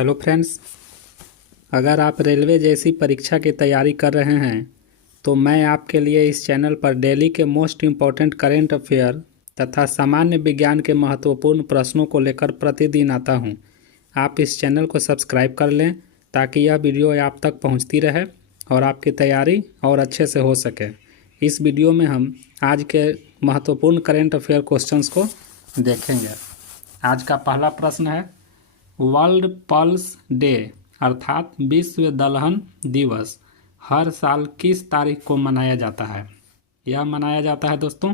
Hello friends, अगर आप railway जैसी परीक्षा की तैयारी कर रहे हैं तो मैं आपके लिए इस चैनल पर डेली के मोस्ट इम्पॉर्टेंट करेंट अफेयर तथा सामान्य विज्ञान के महत्वपूर्ण प्रश्नों को लेकर प्रतिदिन आता हूं। आप इस चैनल को सब्सक्राइब कर लें ताकि यह वीडियो आप तक पहुंचती रहे और आपकी तैयारी और अच्छे से हो सके। इस वीडियो में हम आज के महत्वपूर्ण करेंट अफेयर क्वेश्चंस को देखेंगे। आज का पहला प्रश्न है, वर्ल्ड पल्स डे अर्थात विश्व दलहन दिवस हर साल किस तारीख को मनाया जाता है? यह मनाया जाता है दोस्तों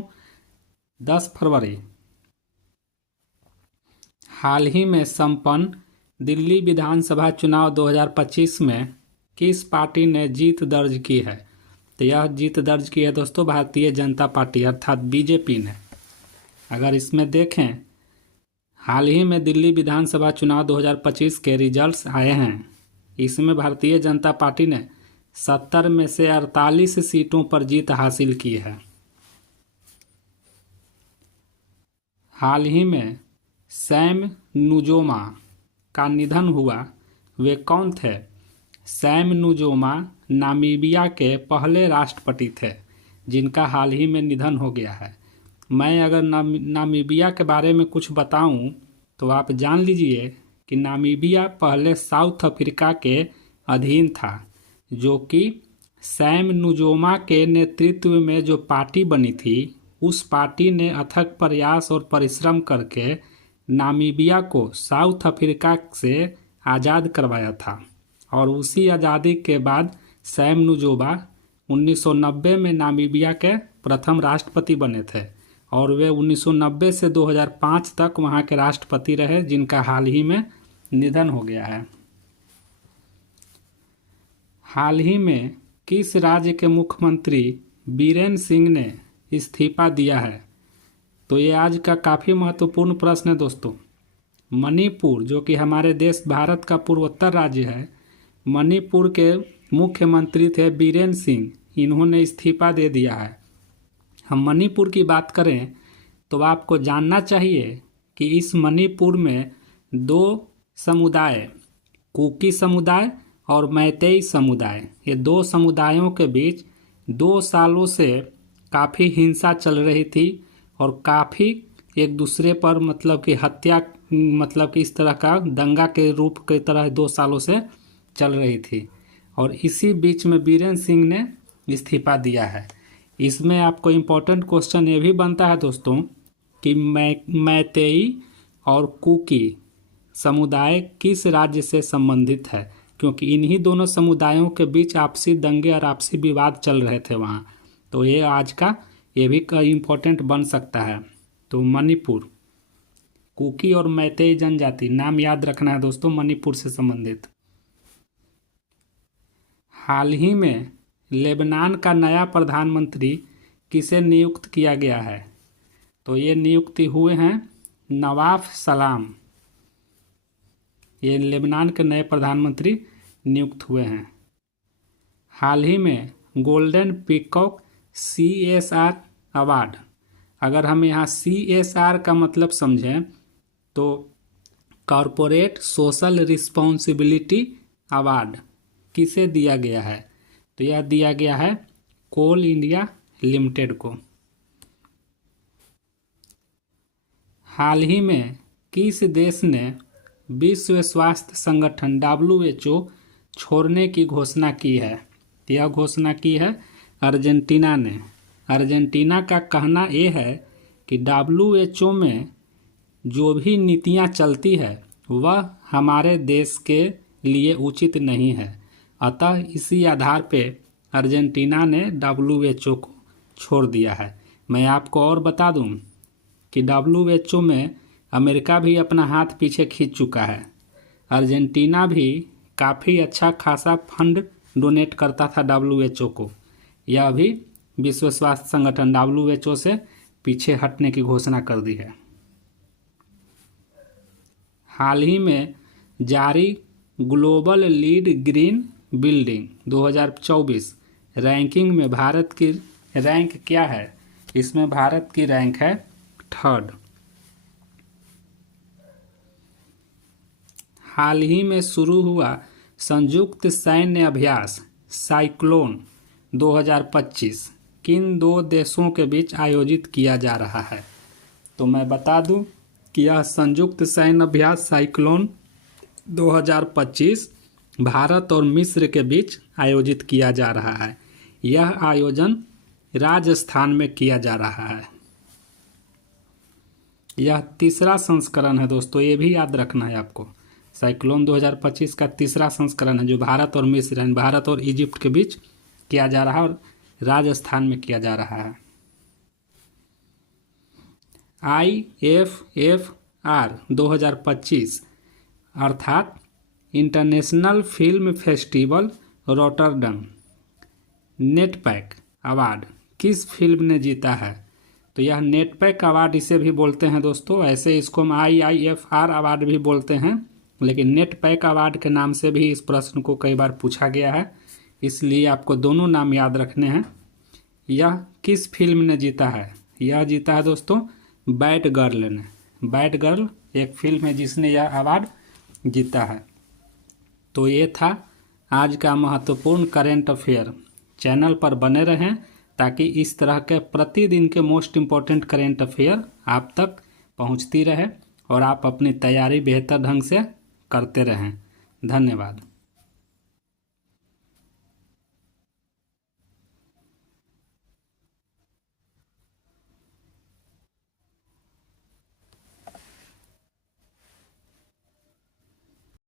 10 फरवरी। हाल ही में संपन्न दिल्ली विधानसभा चुनाव 2025 में किस पार्टी ने जीत दर्ज की है? तो यह जीत दर्ज की है दोस्तों भारतीय जनता पार्टी अर्थात बीजेपी ने। अगर इसमें देखें, हाल ही में दिल्ली विधानसभा चुनाव 2025 के रिजल्ट्स आए हैं। इसमें भारतीय जनता पार्टी ने 70 में से 48 सीटों पर जीत हासिल की है। हाल ही में सैम नुजोमा का निधन हुआ, वे कौन थे? सैम नुजोमा नामीबिया के पहले राष्ट्रपति थे जिनका हाल ही में निधन हो गया है। मैं अगर नामीबिया के बारे में कुछ बताऊं तो आप जान लीजिए कि नामीबिया पहले साउथ अफ्रीका के अधीन था, जो कि सैम नुजोमा के नेतृत्व में जो पार्टी बनी थी उस पार्टी ने अथक प्रयास और परिश्रम करके नामीबिया को साउथ अफ्रीका से आज़ाद करवाया था। और उसी आज़ादी के बाद सैम नुजोमा 1990 में नामीबिया के प्रथम राष्ट्रपति बने थे और वे 1990 से 2005 तक वहां के राष्ट्रपति रहे, जिनका हाल ही में निधन हो गया है। हाल ही में किस राज्य के मुख्यमंत्री बीरेन सिंह ने इस्तीफा दिया है? तो ये आज का काफ़ी महत्वपूर्ण प्रश्न है दोस्तों। मणिपुर, जो कि हमारे देश भारत का पूर्वोत्तर राज्य है, मणिपुर के मुख्यमंत्री थे बीरेन सिंह। इन्होंने इस्तीफा दे दिया है। हम मणिपुर की बात करें तो आपको जानना चाहिए कि इस मणिपुर में दो समुदाय, कुकी समुदाय और मैतेई समुदाय, ये दो समुदायों के बीच 2 सालों से काफ़ी हिंसा चल रही थी और काफ़ी एक दूसरे पर मतलब कि हत्या, मतलब कि इस तरह का दंगा के रूप की तरह 2 सालों से चल रही थी। और इसी बीच में बीरेन सिंह ने इस्तीफा दिया है। इसमें आपको इम्पोर्टेंट क्वेश्चन ये भी बनता है दोस्तों कि मैतेई और कुकी समुदाय किस राज्य से संबंधित है, क्योंकि इन्हीं दोनों समुदायों के बीच आपसी दंगे और आपसी विवाद चल रहे थे वहाँ। तो ये आज का ये भी इम्पोर्टेंट बन सकता है। तो मणिपुर, कुकी और मैतेई जनजाति, नाम याद रखना है दोस्तों, मणिपुर से संबंधित। हाल ही में लेबनान का नया प्रधानमंत्री किसे नियुक्त किया गया है? तो ये नियुक्ति हुए हैं नवाफ सलाम। ये लेबनान के नए प्रधानमंत्री नियुक्त हुए हैं। हाल ही में गोल्डन पीकॉक CSR अवार्ड, अगर हम यहाँ CSR का मतलब समझें तो कॉरपोरेट सोशल रिस्पॉन्सिबिलिटी अवार्ड किसे दिया गया है? तो यह दिया गया है कोल इंडिया लिमिटेड को। हाल ही में किस देश ने विश्व स्वास्थ्य संगठन WHO छोड़ने की घोषणा की है? यह घोषणा की है अर्जेंटीना ने। अर्जेंटीना का कहना यह है कि WHO में जो भी नीतियां चलती है वह हमारे देश के लिए उचित नहीं है। अतः इसी आधार पे अर्जेंटीना ने WHO को छोड़ दिया है। मैं आपको और बता दूं कि WHO में अमेरिका भी अपना हाथ पीछे खींच चुका है। अर्जेंटीना भी काफ़ी अच्छा खासा फंड डोनेट करता था WHO को। यह भी विश्व स्वास्थ्य संगठन WHO से पीछे हटने की घोषणा कर दी है। हाल ही में जारी global lead green building 2024 ranking में भारत की रैंक क्या है? इसमें भारत की रैंक है 3rd। हाल ही में शुरू हुआ संयुक्त सैन्य अभ्यास साइक्लोन 2025 किन दो देशों के बीच आयोजित किया जा रहा है? तो मैं बता दूं कि यह संयुक्त सैन्य अभ्यास साइक्लोन 2025 भारत और मिस्र के बीच आयोजित किया जा रहा है। यह आयोजन राजस्थान में किया जा रहा है। यह तीसरा संस्करण है दोस्तों, ये भी याद रखना है आपको। साइक्लोन 2025 का तीसरा संस्करण है जो भारत और मिस्र यानी भारत और इजिप्ट के बीच किया जा रहा है और राजस्थान में किया जा रहा है। IFFR 2025 अर्थात international film festival Rotterdam NETPAC award किस फिल्म ने जीता है? तो यह नेटपैक अवार्ड इसे भी बोलते हैं दोस्तों। ऐसे इसको हम IIFR अवार्ड भी बोलते हैं, लेकिन नेटपैक अवार्ड के नाम से भी इस प्रश्न को कई बार पूछा गया है, इसलिए आपको दोनों नाम याद रखने हैं। यह किस फिल्म ने जीता है? यह जीता है दोस्तों बैड गर्ल ने। बैड गर्ल एक फिल्म है जिसने यह अवार्ड जीता है। तो ये था आज का महत्वपूर्ण करेंट अफेयर। चैनल पर बने रहें ताकि इस तरह के प्रतिदिन के मोस्ट इम्पॉर्टेंट करेंट अफेयर आप तक पहुंचती रहे और आप अपनी तैयारी बेहतर ढंग से करते रहें। धन्यवाद।